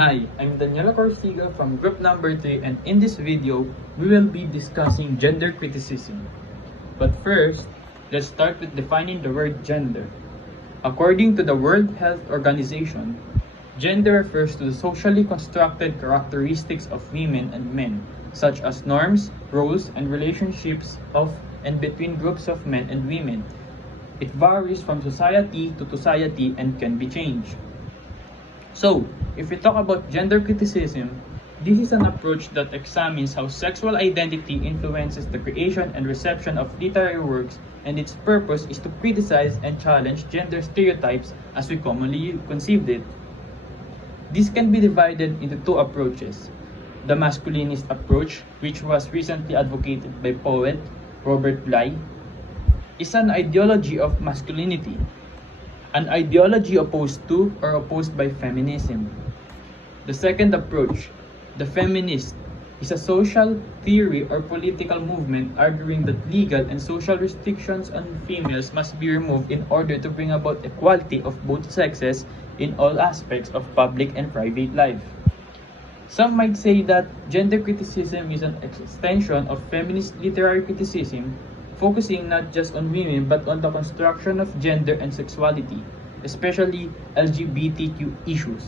Hi, I'm Danniel Corsiga from group number 3, and in this video, we will be discussing gender criticism. But first, let's start with defining the word gender. According to the World Health Organization, gender refers to the socially constructed characteristics of women and men, such as norms, roles, and relationships of and between groups of men and women. It varies from society to society and can be changed. So, if we talk about gender criticism, this is an approach that examines how sexual identity influences the creation and reception of literary works, and its purpose is to criticize and challenge gender stereotypes as we commonly conceived it. This can be divided into two approaches. The masculinist approach, which was recently advocated by poet Robert Bly, is an ideology of masculinity, an ideology opposed to or opposed by feminism. The second approach, the feminist, is a social theory or political movement arguing that legal and social restrictions on females must be removed in order to bring about equality of both sexes in all aspects of public and private life. Some might say that gender criticism is an extension of feminist literary criticism, focusing not just on women but on the construction of gender and sexuality, especially LGBTQ issues.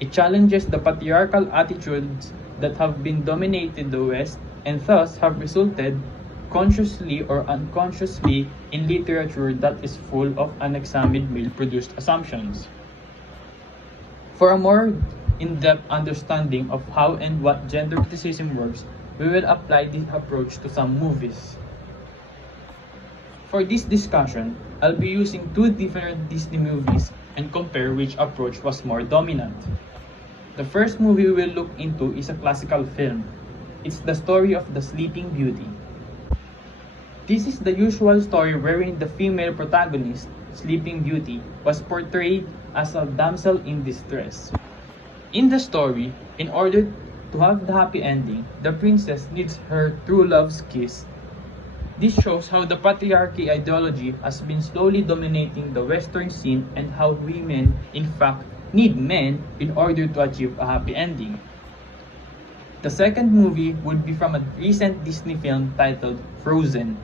It challenges the patriarchal attitudes that have been dominated the West and thus have resulted, consciously or unconsciously, in literature that is full of unexamined male-produced assumptions. For a more in-depth understanding of how and what gender criticism works, we will apply this approach to some movies. For this discussion, I'll be using two different Disney movies and compare which approach was more dominant. The first movie we will look into is a classical film. It's the story of the Sleeping Beauty. This is the usual story wherein the female protagonist, Sleeping Beauty, was portrayed as a damsel in distress. In the story, in order to have the happy ending, the princess needs her true love's kiss. This shows how the patriarchy ideology has been slowly dominating the Western scene and how women, in fact, need men in order to achieve a happy ending. The second movie would be from a recent Disney film titled Frozen.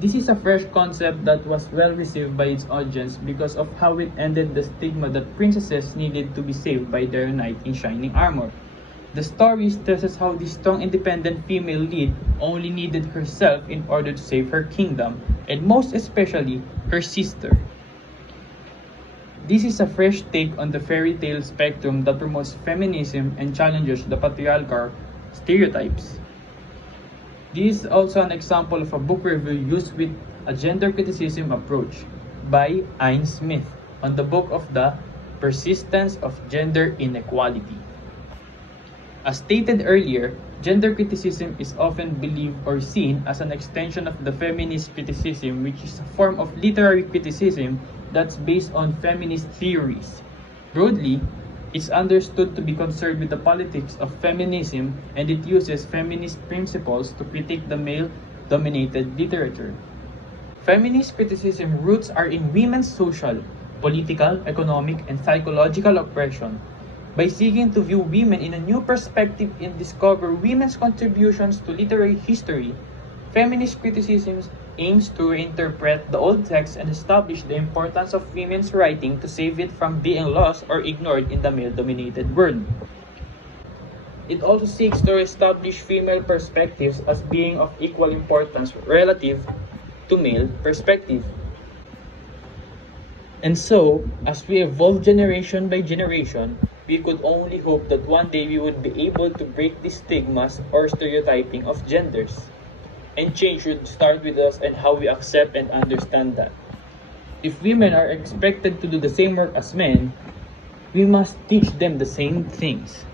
This is a fresh concept that was well received by its audience because of how it ended the stigma that princesses needed to be saved by their knight in shining armor. The story stresses how the strong independent female lead only needed herself in order to save her kingdom, and most especially, her sister. This is a fresh take on the fairy tale spectrum that promotes feminism and challenges the patriarchal stereotypes. This is also an example of a book review used with a gender criticism approach by Ian Smith on the book of The Persistence of Gender Inequality. As stated earlier, gender criticism is often believed or seen as an extension of the feminist criticism, which is a form of literary criticism that's based on feminist theories. Broadly, it's understood to be concerned with the politics of feminism, and it uses feminist principles to critique the male-dominated literature. Feminist criticism roots are in women's social, political, economic, and psychological oppression. By seeking to view women in a new perspective and discover women's contributions to literary history, feminist criticism aims to reinterpret the old text and establish the importance of women's writing to save it from being lost or ignored in the male-dominated world. It also seeks to establish female perspectives as being of equal importance relative to male perspective. And so, as we evolve generation by generation, we could only hope that one day we would be able to break the stigmas or stereotyping of genders. And change should start with us and how we accept and understand that. If women are expected to do the same work as men, we must teach them the same things.